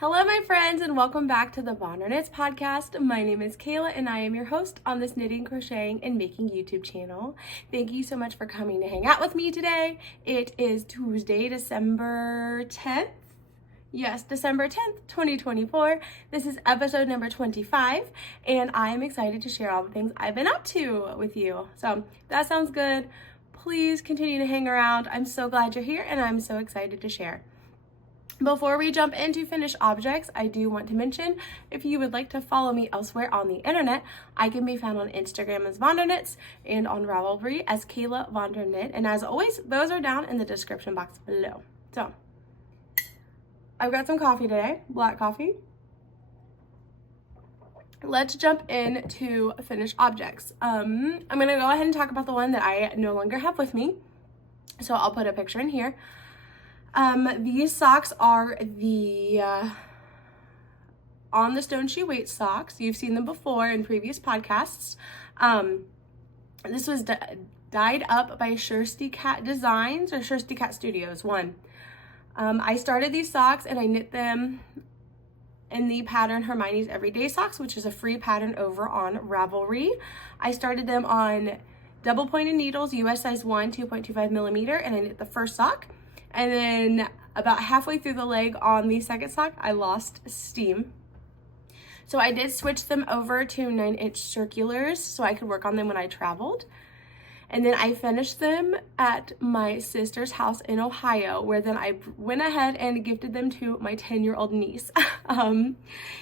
Hello my friends and welcome back to the VonderKnits podcast. My name is Kayla and I am your host on this knitting, crocheting, and making YouTube channel. Thank you so much for coming to hang out with me today. It is Tuesday, December 10th. Yes, December 10th, 2024. This is episode number 25 and I am excited to share all the things I've been up to with you. So that sounds good. Please continue to hang around. I'm so glad you're here and I'm so excited to share. Before we jump into finished objects, I do want to mention if you would like to follow me elsewhere on the internet, I can be found on Instagram as VonderKnits and on Ravelry as Kayla VonderKnit. And as always, those are down in the description box below. So, I've got some coffee today, black coffee. Let's jump into finished objects. I'm gonna go ahead and talk about the one that I no longer have with me. So I'll put a picture in here. These socks are the On the Stone She Waits socks. You've seen them before in previous podcasts. This was dyed up by Shirsty Cat Designs or Shirsty Cat Studios, one. I started these socks and I knit them in the pattern Hermione's Everyday Socks, which is a free pattern over on Ravelry. I started them on double pointed needles, US size 1, 2.25 millimeter, and I knit the first sock. And then about halfway through the leg on the second sock, I lost steam. So I did switch them over to 9-inch circulars so I could work on them when I traveled. And then I finished them at my sister's house in Ohio, where then I went ahead and gifted them to my 10-year-old niece.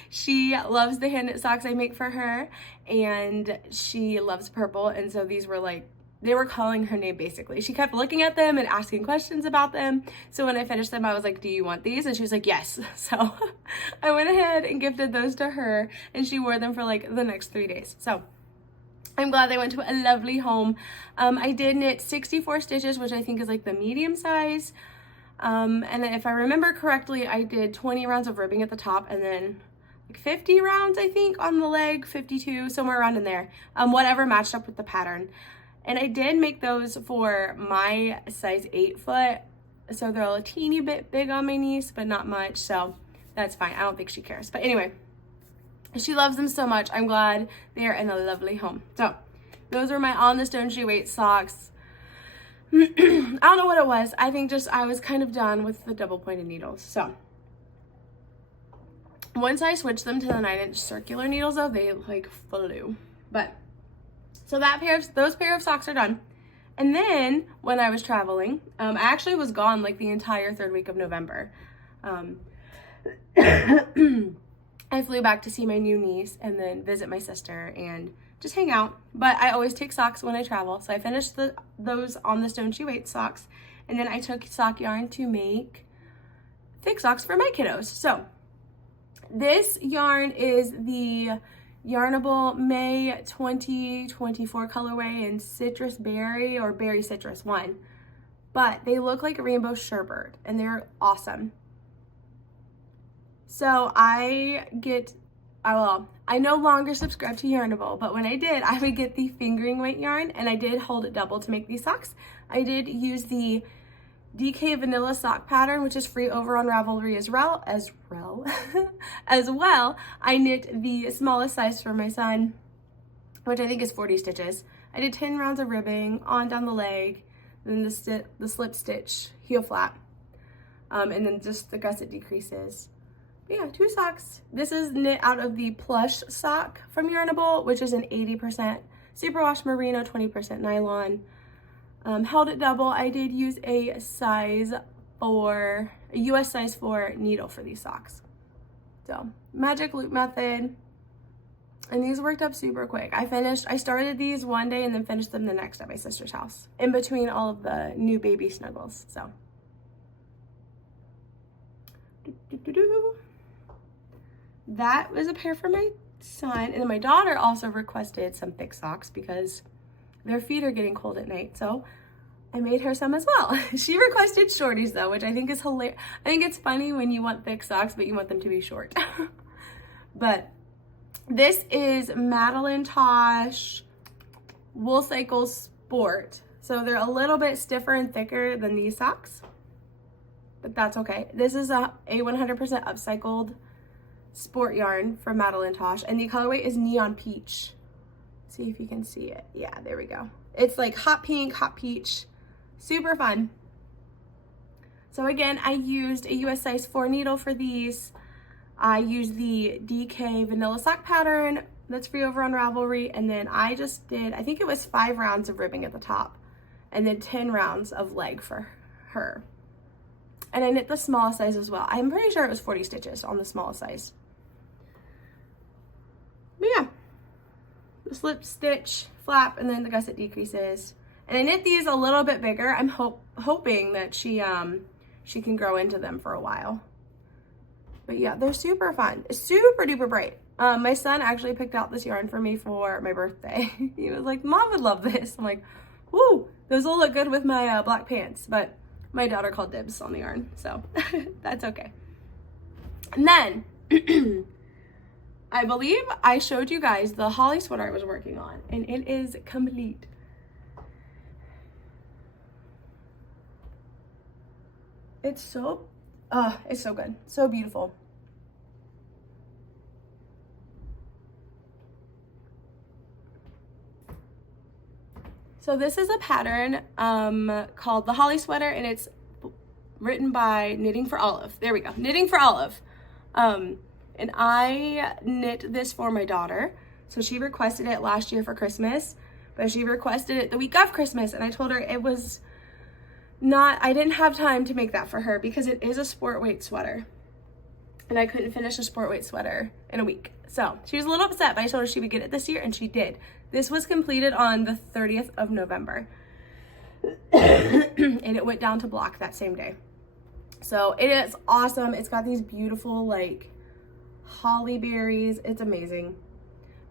She loves the hand knit socks I make for her, and she loves purple. And so these were like, they were calling her name basically. She kept looking at them and asking questions about them. So when I finished them, I was like, do you want these? And she was like, yes. So I went ahead and gifted those to her and she wore them for like the next 3 days. So I'm glad they went to a lovely home. I did knit 64 stitches, which I think is like the medium size. And if I remember correctly, I did 20 rounds of ribbing at the top and then like 50 rounds, I think, on the leg, 52, somewhere around in there. Whatever matched up with the pattern. And I did make those for my size 8 foot. So they're a teeny bit big on my niece, but not much. So that's fine. I don't think she cares. But anyway, she loves them so much. I'm glad they're in a lovely home. So those were my On the Stone She Waits socks. I don't know what it was. I think just I was kind of done with the double pointed needles. So once I switched them to the 9-inch circular needles though, they like flew. But so those pair of socks are done. And then when I was traveling, I actually was gone like the entire third week of November. I flew back to see my new niece and then visit my sister and just hang out. But I always take socks when I travel. So I finished those On the Stone She Waits socks. And then I took sock yarn to make thick socks for my kiddos. So this yarn is the Yarnable May 2024 colorway in Citrus Berry or Berry Citrus one. But they look like rainbow sherbet and they're awesome. So I no longer subscribe to Yarnable, but when I did, I would get the fingering weight yarn and I did hold it double to make these socks. I did use the DK Vanilla sock pattern, which is free over on Ravelry as well. I knit the smallest size for my son, which I think is 40 stitches. I did 10 rounds of ribbing on down the leg, then the slip stitch, heel flap, and then just the gusset decreases. But yeah, 2 socks. This is knit out of the plush sock from Yarnable, which is an 80% superwash merino, 20% nylon. Held it double. I did use a US size 4 needle for these socks. So magic loop method. And these worked up super quick. I started these one day and then finished them the next at my sister's house in between all of the new baby snuggles. So that was a pair for my son. And then my daughter also requested some thick socks because their feet are getting cold at night. So I made her some as well. She requested shorties though, which I think is hilarious. I think it's funny when you want thick socks, but you want them to be short. But this is Madeline Tosh Woolcycle Sport. So they're a little bit stiffer and thicker than these socks. but that's okay. This is a 100% upcycled sport yarn from Madeline Tosh, and the colorway is Neon Peach. See if you can see it. Yeah, there we go. It's like hot pink, hot peach, super fun. So again, I used a US size 4 needle for these. I used the DK vanilla sock pattern that's free over on Ravelry, and then I just did, I think it was 5 rounds of ribbing at the top, and then 10 rounds of leg for her. And I knit the smallest size as well. I'm pretty sure it was 40 stitches on the smallest size. But yeah, the slip stitch, flap, and then the gusset decreases. And I knit these a little bit bigger. I'm hoping that she can grow into them for a while. But yeah, they're super fun, super duper bright. My son actually picked out this yarn for me for my birthday. He was like, Mom would love this. I'm like, woo, those will look good with my black pants. But my daughter called dibs on the yarn, so that's okay. And then, I believe I showed you guys the holly sweater I was working on, and it is complete. It's so good, so beautiful. So this is a pattern called the Holly Sweater, and it's written by Knitting for Olive. There we go, Knitting for Olive. And I knit this for my daughter. So she requested it last year for Christmas, but she requested it the week of Christmas, and I told her it was not, I didn't have time to make that for her because it is a sport weight sweater, and I couldn't finish a sport weight sweater in a week. So she was a little upset, but I told her she would get it this year, and she did. This was completed on the 30th of November, and it went down to block that same day. So it is awesome. It's got these beautiful like holly berries. It's amazing.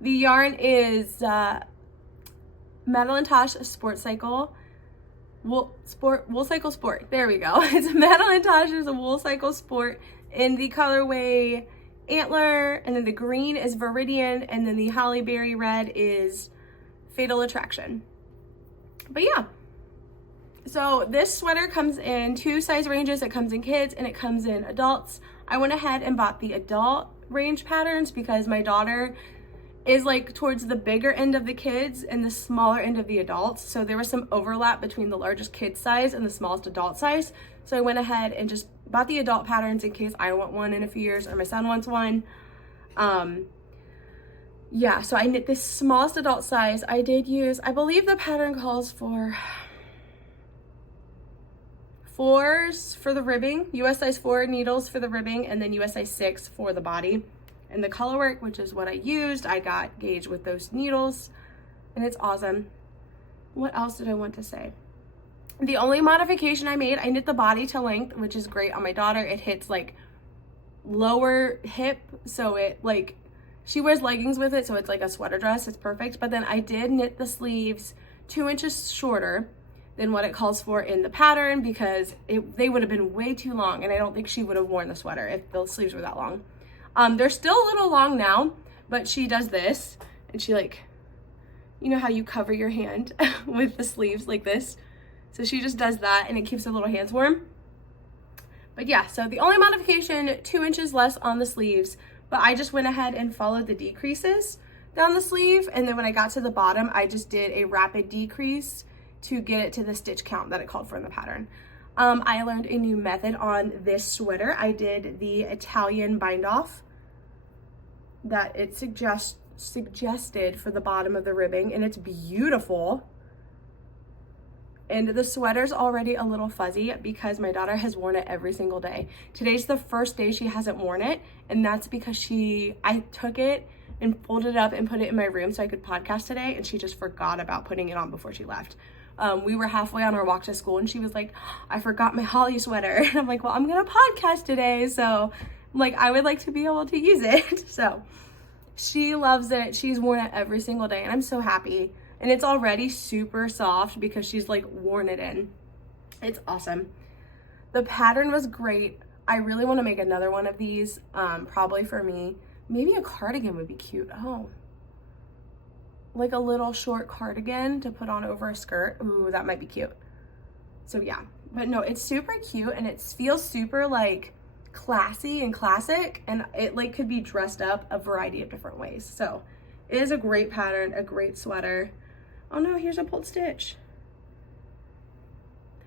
The yarn is Madeline Tosh Woolcycle Sport. There we go. It's Madeline Tosh's Woolcycle Sport in the colorway Antler, and then the green is Viridian, and then the holly berry red is Fatal Attraction. But yeah, so this sweater comes in 2 size ranges. It comes in kids and it comes in adults. I went ahead and bought the adult range patterns because my daughter is like towards the bigger end of the kids and the smaller end of the adults. So there was some overlap between the largest kid size and the smallest adult size. So I went ahead and just bought the adult patterns in case I want one in a few years or my son wants one. Yeah, so I knit this smallest adult size. I did use, I believe the pattern calls for 4s for the ribbing, US size 4 needles for the ribbing, and then US size 6 for the body. And the color work, which is what I used, I got gauged with those needles, and it's awesome. What else did I want to say? The only modification I made, I knit the body to length, which is great on my daughter. It hits like lower hip, so it like, she wears leggings with it, so it's like a sweater dress. It's perfect. But then I did knit the sleeves 2 inches shorter than what it calls for in the pattern because they would have been way too long, and I don't think she would have worn the sweater if the sleeves were that long. They're still a little long now, but she does this, and she like, you know how you cover your hand with the sleeves like this? So she just does that, and it keeps her little hands warm. But yeah, so the only modification, 2 inches less on the sleeves, but I just went ahead and followed the decreases down the sleeve, and then when I got to the bottom, I just did a rapid decrease to get it to the stitch count that it called for in the pattern. I learned a new method on this sweater. I did the Italian bind off that it suggested for the bottom of the ribbing, and it's beautiful. And the sweater's already a little fuzzy because my daughter has worn it every single day. Today's the first day she hasn't worn it, and that's because I took it and folded it up and put it in my room so I could podcast today, and she just forgot about putting it on before she left. We were halfway on our walk to school, and she was like, I forgot my holly sweater. And I'm like, well, I'm gonna podcast today, so like I would like to be able to use it. So she loves it. She's worn it every single day, and I'm so happy. And it's already super soft because she's like worn it in. It's awesome. The pattern was great. I really want to make another one of these, probably for me. Maybe a cardigan would be cute. Oh, like a little short cardigan to put on over a skirt. Ooh, that might be cute. So yeah, But no, it's super cute and it feels super like classy and classic, and it like could be dressed up a variety of different ways. So it is a great pattern, a great sweater. Oh no, here's a pulled stitch.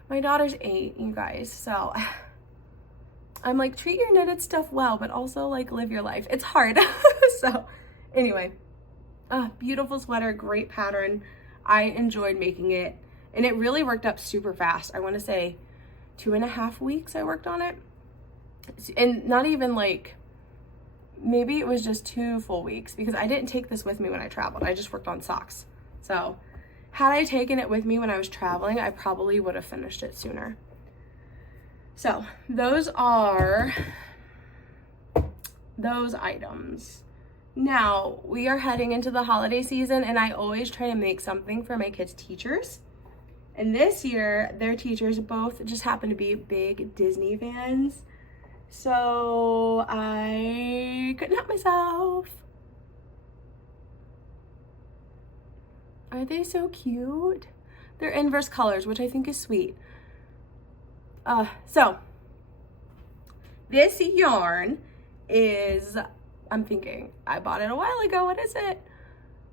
My daughter's 8, you guys, so I'm like, treat your knitted stuff well, but also like live your life. It's hard. So anyway, beautiful sweater, great pattern. I enjoyed making it, and it really worked up super fast. I want to say 2.5 weeks I worked on it, and not even like, maybe it was just 2 full weeks, because I didn't take this with me when I traveled. I just worked on socks. So had I taken it with me when I was traveling, I probably would have finished it sooner. So those are those items. Now we are heading into the holiday season, and I always try to make something for my kids' teachers. And this year, their teachers both just happen to be big Disney fans. So I couldn't help myself. Are they so cute? They're inverse colors, which I think is sweet. So this yarn is, I'm thinking, I bought it a while ago. What is it?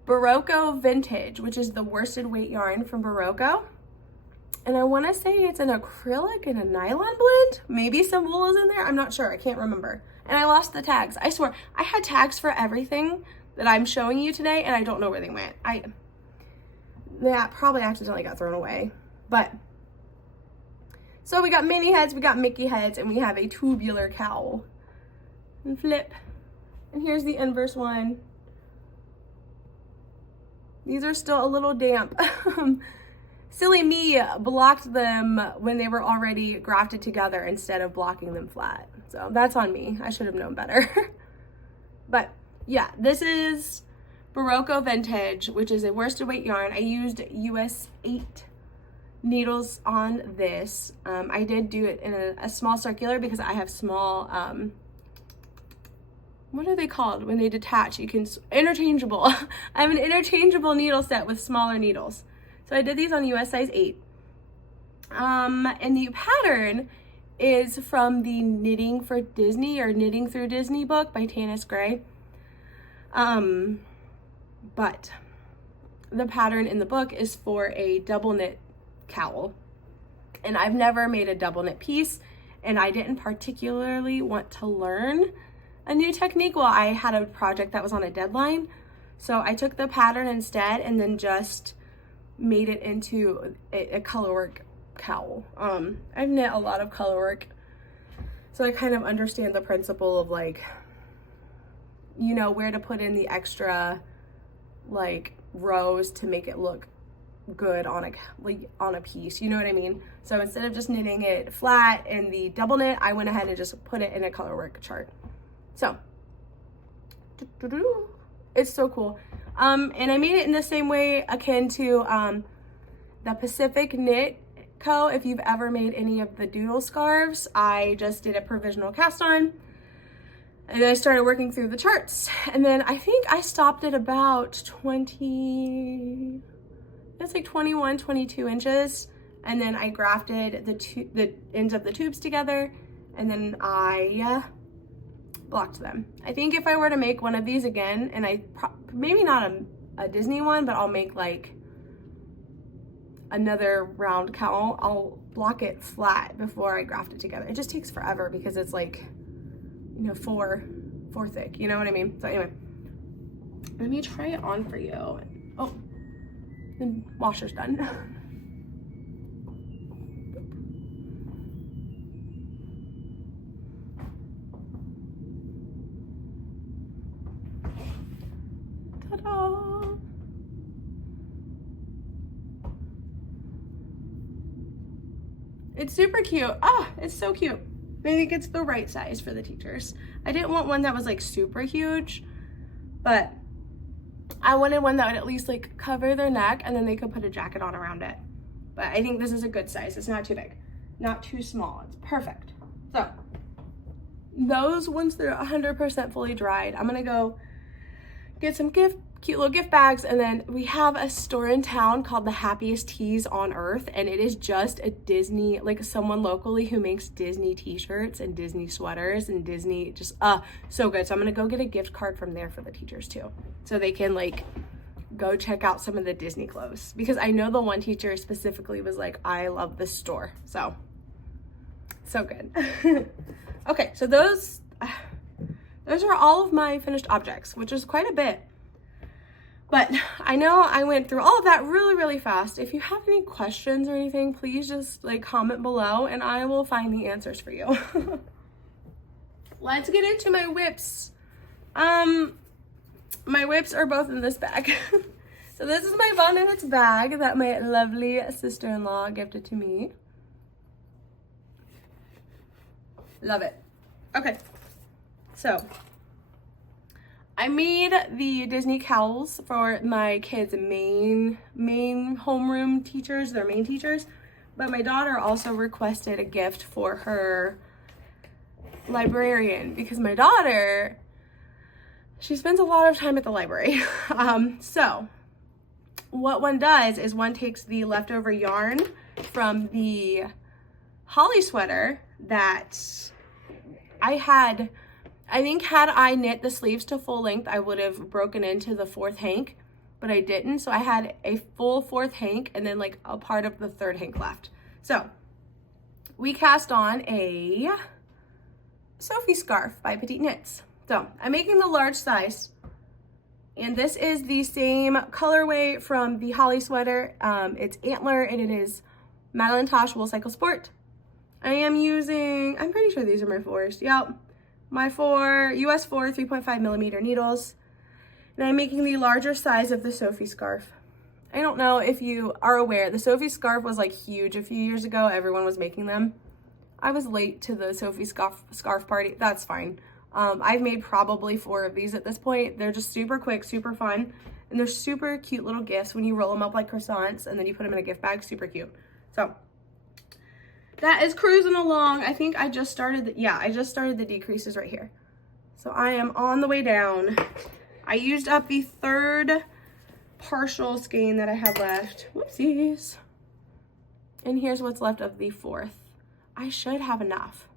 Berroco Vintage, which is the worsted weight yarn from Berroco. And I want to say it's an acrylic and a nylon blend. Maybe some wool is in there. I'm not sure. I can't remember. And I lost the tags. I swear, I had tags for everything that I'm showing you today, and I don't know where they went. That probably accidentally got thrown away. But, so we got Minnie heads, we got Mickey heads, and we have a tubular cowl. And flip. And here's the inverse one. These are still a little damp. Silly me blocked them when they were already grafted together instead of blocking them flat. So that's on me. I should have known better. But yeah, this is Berroco Vintage, which is a worsted weight yarn. I used US 8 needles on this. I did do it in a small circular because I have small, what are they called when they detach? You can, interchangeable. I have an interchangeable needle set with smaller needles. So I did these on US size 8. And the pattern is from the Knitting for Disney or Knitting Through Disney book by Tanis Gray. But the pattern in the book is for a double knit cowl. And I've never made a double knit piece, and I didn't particularly want to learn a new technique while I had a project that was on a deadline. So I took the pattern instead and then just made it into a colorwork cowl. I've knit a lot of colorwork, so I kind of understand the principle of, like, you know, where to put in the extra like rows to make it look good on a piece, you know what I mean? So instead of just knitting it flat in the double knit, I went ahead and just put it in a colorwork chart. So it's so cool. And I made it in the same way akin to the Pacific Knit Co. If you've ever made any of the doodle scarves, I just did a provisional cast on, and then I started working through the charts. And then I think I stopped at about 21, 22 inches. And then I grafted the ends of the tubes together, and then I blocked them. I think if I were to make one of these again, and maybe not a Disney one, but I'll make like another round cowl, I'll block it flat before I graft it together. It just takes forever because it's like, you know, four thick, you know what I mean? So anyway, let me try it on for you. Oh, the washer's done. Ta-da! It's super cute. Ah, it's so cute. I think it's the right size for the teachers. I didn't want one that was like super huge, but I wanted one that would at least like cover their neck, and then they could put a jacket on around it. But I think this is a good size. It's not too big, not too small. It's perfect. So those, once they're 100% fully dried, I'm gonna go get some gift cute little gift bags. And then we have a store in town called The Happiest Tees on Earth, and it is just a Disney, like someone locally who makes Disney t-shirts and Disney sweaters and Disney, just so good. So I'm gonna go get a gift card from there for the teachers too, so they can like go check out some of the Disney clothes, because I know the one teacher specifically was like, I love this store. So good. Okay, so those are all of my finished objects, which is quite a bit. But I know I went through all of that really, really fast. If you have any questions or anything, please just like comment below and I will find the answers for you. Let's get into my whips. My whips are both in this bag. So this is my VonderKnits bag that my lovely sister-in-law gifted to me. Love it. Okay, so I made the Disney cowls for my kids' main homeroom teachers, their main teachers, but my daughter also requested a gift for her librarian, because my daughter, she spends a lot of time at the library. So what one does is one takes the leftover yarn from the holly sweater that I think had I knit the sleeves to full length, I would have broken into the 4th hank, but I didn't. So I had a full 4th hank and then like a part of the 3rd hank left. So we cast on a Sophie scarf by Petiteknits. So I'm making the large size, and this is the same colorway from the holly sweater. It's Antler, and it is Madeline Tosh Woolcycle Sport. I am using, I'm pretty sure these are my 4s. Yep. My US 4 3.5 millimeter needles, and I'm making the larger size of the Sophie scarf. I don't know if you are aware, the Sophie scarf was like huge a few years ago. Everyone was making them. I was late to the Sophie scarf party. That's fine. I've made probably 4 of these at this point. They're just super quick, super fun, and they're super cute little gifts when you roll them up like croissants and then you put them in a gift bag. Super cute. So that is cruising along. I think I just started the decreases right here. So I am on the way down. I used up the 3rd partial skein that I have left. Whoopsies. And here's what's left of the 4th. I should have enough.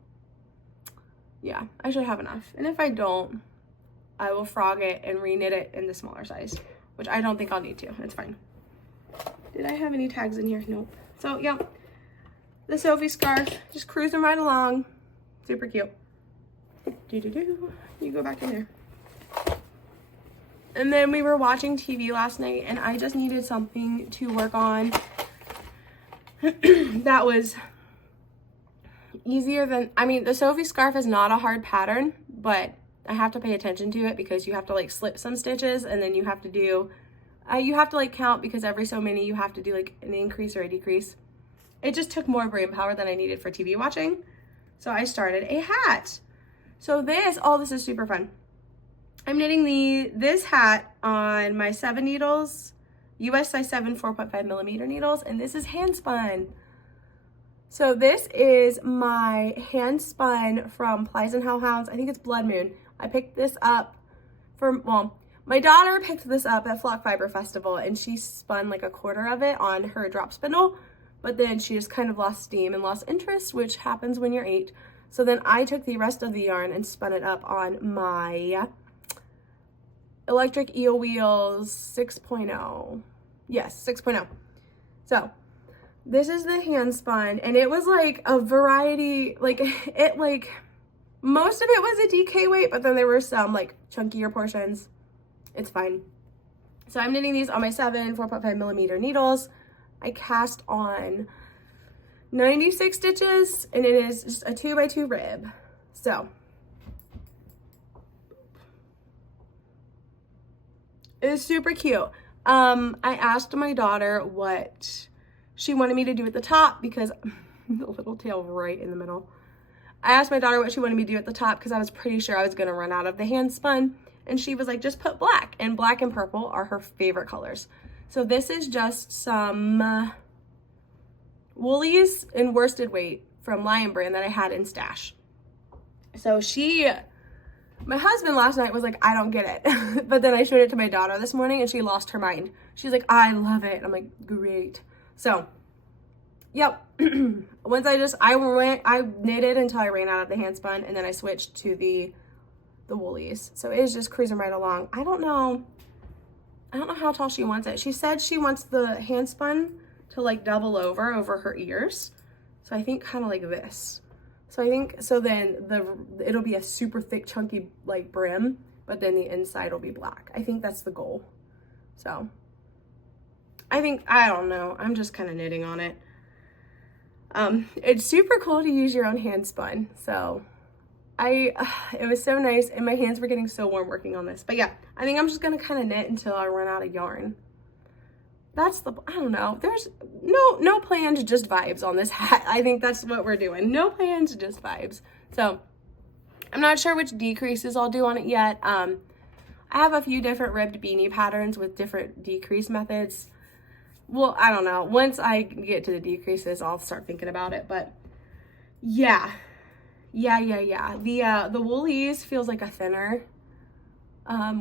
Yeah, I should have enough. And if I don't, I will frog it and reknit it in the smaller size, which I don't think I'll need to. It's fine. Did I have any tags in here? Nope. So yeah. The Sophie scarf, just cruising right along. Super cute. You go back in there. And then we were watching TV last night, and I just needed something to work on that was easier than, I mean, the Sophie scarf is not a hard pattern, but I have to pay attention to it because you have to like slip some stitches, and then you have to do, you have to like count, because every so many you have to do like an increase or a decrease. It just took more brain power than I needed for TV watching. So I started a hat. So this is super fun. I'm knitting this hat on my 7 needles, US size 7 4.5 millimeter needles, and this is hand spun. So this is my hand spun from Plies and Hellhounds. I think it's Blood Moon. I picked this up my daughter picked this up at Flock Fiber Festival, and she spun like a quarter of it on her drop spindle. But then she just kind of lost steam and lost interest, which happens when you're 8. So then I took the rest of the yarn and spun it up on my electric eel wheels 6.0. Yes, 6.0. So this is the hand spun, and it was like a variety, most of it was a DK weight, but then there were some like chunkier portions. It's fine. So I'm knitting these on my 7 4.5 millimeter needles. I cast on 96 stitches, and it is just a 2x2 rib. So it is super cute. I asked my daughter what she wanted me to do at the top, because the little tail right in the middle. I asked my daughter what she wanted me to do at the top because I was pretty sure I was going to run out of the hand spun, and she was like, just put black, and black and purple are her favorite colors. So this is just some woolies in worsted weight from Lionbrand that I had in stash. So she My husband last night was like, I don't get it. But then I showed it to my daughter this morning and she lost her mind. She's like, I love it. I'm like, great. So, yep. Once I knitted until I ran out of the handspun, and then I switched to the woolies. So it is just cruising right along. I don't know how tall she wants it. She said she wants the handspun to like double over her ears. So I think kind of like this. So I think, so then it'll be a super thick, chunky like brim, but then the inside will be black. I think that's the goal. So I don't know. I'm just kind of knitting on it. It's super cool to use your own handspun. So it was so nice, and my hands were getting so warm working on this. But yeah, I think I'm just gonna kind of knit until I run out of yarn. I don't know. There's no plans, just vibes on this hat. I think that's what we're doing. No plans, just vibes. So I'm not sure which decreases I'll do on it yet. I have a few different ribbed beanie patterns with different decrease methods. Well, I don't know. Once I get to the decreases, I'll start thinking about it. But yeah. The woolies feels like a thinner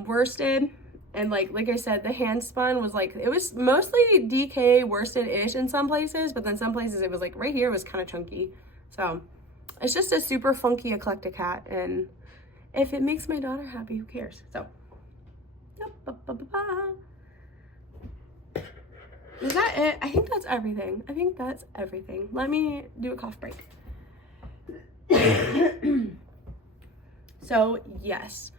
worsted. And like I said, the handspun was like, it was mostly DK worsted-ish in some places, but then some places it was like right here was kind of chunky. So it's just a super funky, eclectic hat, and if it makes my daughter happy, who cares? So, is that it? I think that's everything. Let me do a cough break. So yes.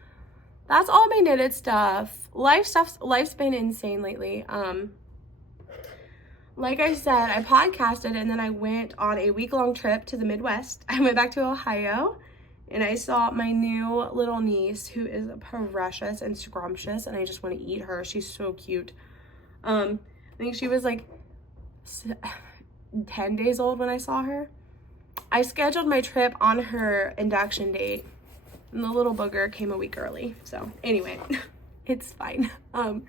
That's all my knitted stuff. Life's been insane lately. Like I said, I podcasted and then I went on a week-long trip to the Midwest. I went back to Ohio and I saw my new little niece, who is precious and scrumptious, and I just want to eat her. She's so cute. I think she was like 10 days old when I saw her. I scheduled my trip on her induction date, and the little booger came a week early. So anyway, it's fine. But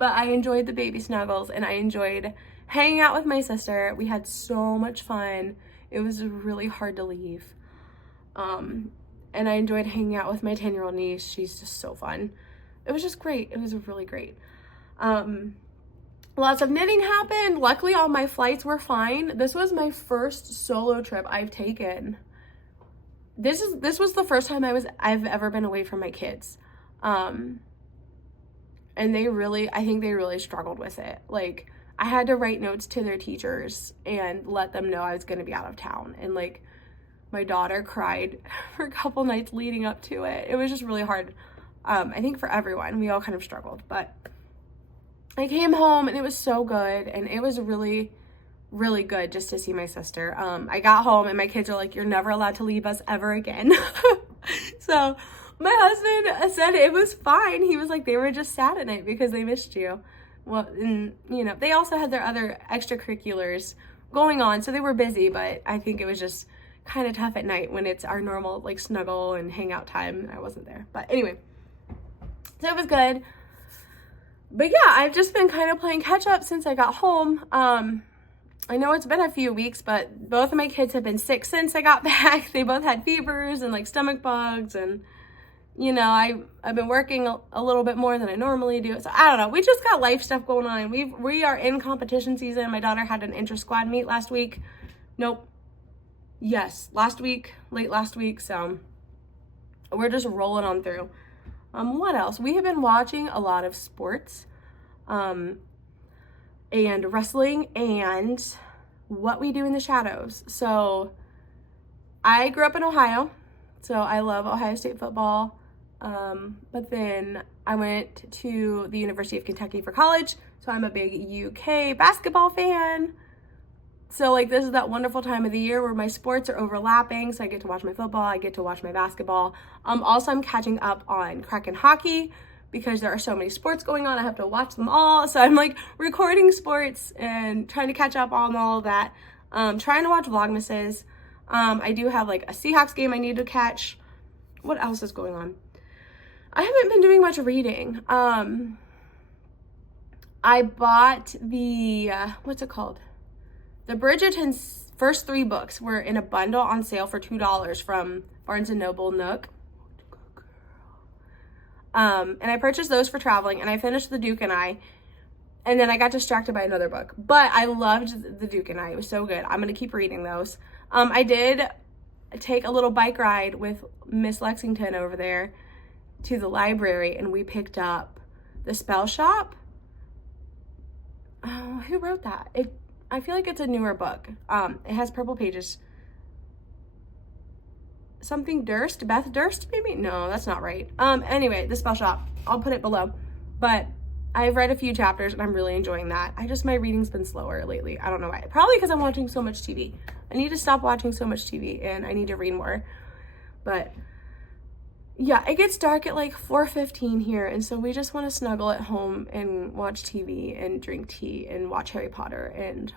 I enjoyed the baby snuggles, and I enjoyed hanging out with my sister. We had so much fun. It was really hard to leave. And I enjoyed hanging out with my 10-year-old niece. She's just so fun. It was just great. It was really great. Lots of knitting happened. Luckily, all my flights were fine. This was my first solo trip I've taken. This was the first time I've ever been away from my kids. And I think they really struggled with it. Like, I had to write notes to their teachers and let them know I was going to be out of town. And like, my daughter cried for a couple nights leading up to it. It was just really hard. I think for everyone, we all kind of struggled, but I came home and it was so good. And it was really, really good just to see my sister. I got home and my kids are like, you're never allowed to leave us ever again. So my husband said it was fine. He was like, they were just sad at night because they missed you. Well, and you know, they also had their other extracurriculars going on, so they were busy, but I think it was just kind of tough at night when it's our normal like snuggle and hangout time. I wasn't there, but anyway, so it was good. But yeah, I've just been kind of playing catch up since I got home. I know it's been a few weeks, but both of my kids have been sick since I got back. They both had fevers and like stomach bugs, and you know, I've been working a little bit more than I normally do. So I don't know. We just got life stuff going on. We are in competition season. My daughter had an inter-squad meet last week. Nope. Yes, late last week. So we're just rolling on through. What else? We have been watching a lot of sports, and wrestling and What We Do in the Shadows. So I grew up in Ohio, so I love Ohio State football. But then I went to the University of Kentucky for college, so I'm a big UK basketball fan. So like, this is that wonderful time of the year where my sports are overlapping, so I get to watch my football, I get to watch my basketball. Also, I'm catching up on Kraken hockey because there are so many sports going on. I have to watch them all, so I'm like recording sports and trying to catch up on all of that. Trying to watch Vlogmases. I do have like a Seahawks game I need to catch. What else is going on? I haven't been doing much reading. I bought the, what's it called? The Bridgerton's first 3 books were in a bundle on sale for $2 from Barnes & Noble Nook. And I purchased those for traveling, and I finished The Duke and I, and then I got distracted by another book. But I loved The Duke and I. It was so good. I'm going to keep reading those. I did take a little bike ride with Miss Lexington over there to the library, and we picked up The Spell Shop. Oh, who wrote that? I feel like it's a newer book. It has purple pages. Something Durst? Beth Durst, maybe? No, that's not right. Anyway, The Spell Shop. I'll put it below. But I've read a few chapters, and I'm really enjoying that. My reading's been slower lately. I don't know why. Probably because I'm watching so much TV. I need to stop watching so much TV, and I need to read more. But yeah, it gets dark at like 4:15 here, and so we just want to snuggle at home and watch TV and drink tea and watch Harry Potter and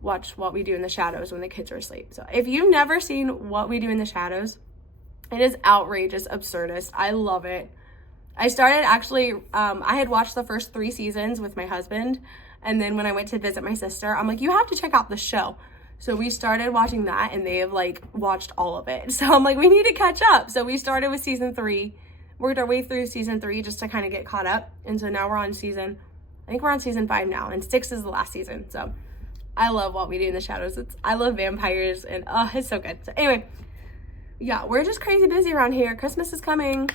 watch What We Do in the Shadows when the kids are asleep. So if you've never seen What We Do in the Shadows, it is outrageous, absurdist. I love it. I started actually, I had watched the first 3 seasons with my husband, and then when I went to visit my sister, I'm like, you have to check out the show. So we started watching that, and they have like watched all of it. So I'm like, we need to catch up. So we started with season 3, worked our way through season 3 just to kind of get caught up. And so now I think we're on season 5 now, and 6 is the last season. So I love What We Do in the Shadows. I love vampires, and oh, it's so good. So anyway, yeah, we're just crazy busy around here. Christmas is coming.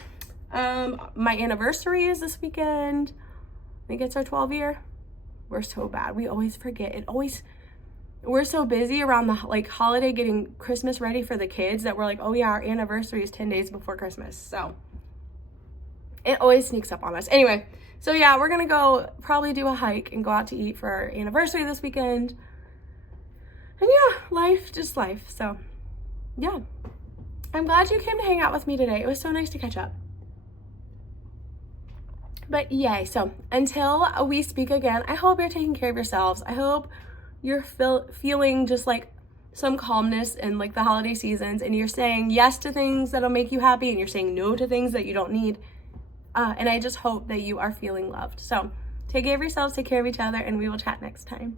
My anniversary is this weekend. I think it's our 12 year. We're so bad. We always forget. We're so busy around the like holiday getting Christmas ready for the kids that we're like, oh yeah, our anniversary is 10 days before Christmas. So it always sneaks up on us. Anyway, so yeah, we're gonna go probably do a hike and go out to eat for our anniversary this weekend. And yeah, just life. So yeah, I'm glad you came to hang out with me today. It was so nice to catch up. But yay, so until we speak again, I hope you're taking care of yourselves. I hope you're feeling just like some calmness in like the holiday seasons, and you're saying yes to things that'll make you happy, and you're saying no to things that you don't need. And I just hope that you are feeling loved. So take care of yourselves, take care of each other, and we will chat next time.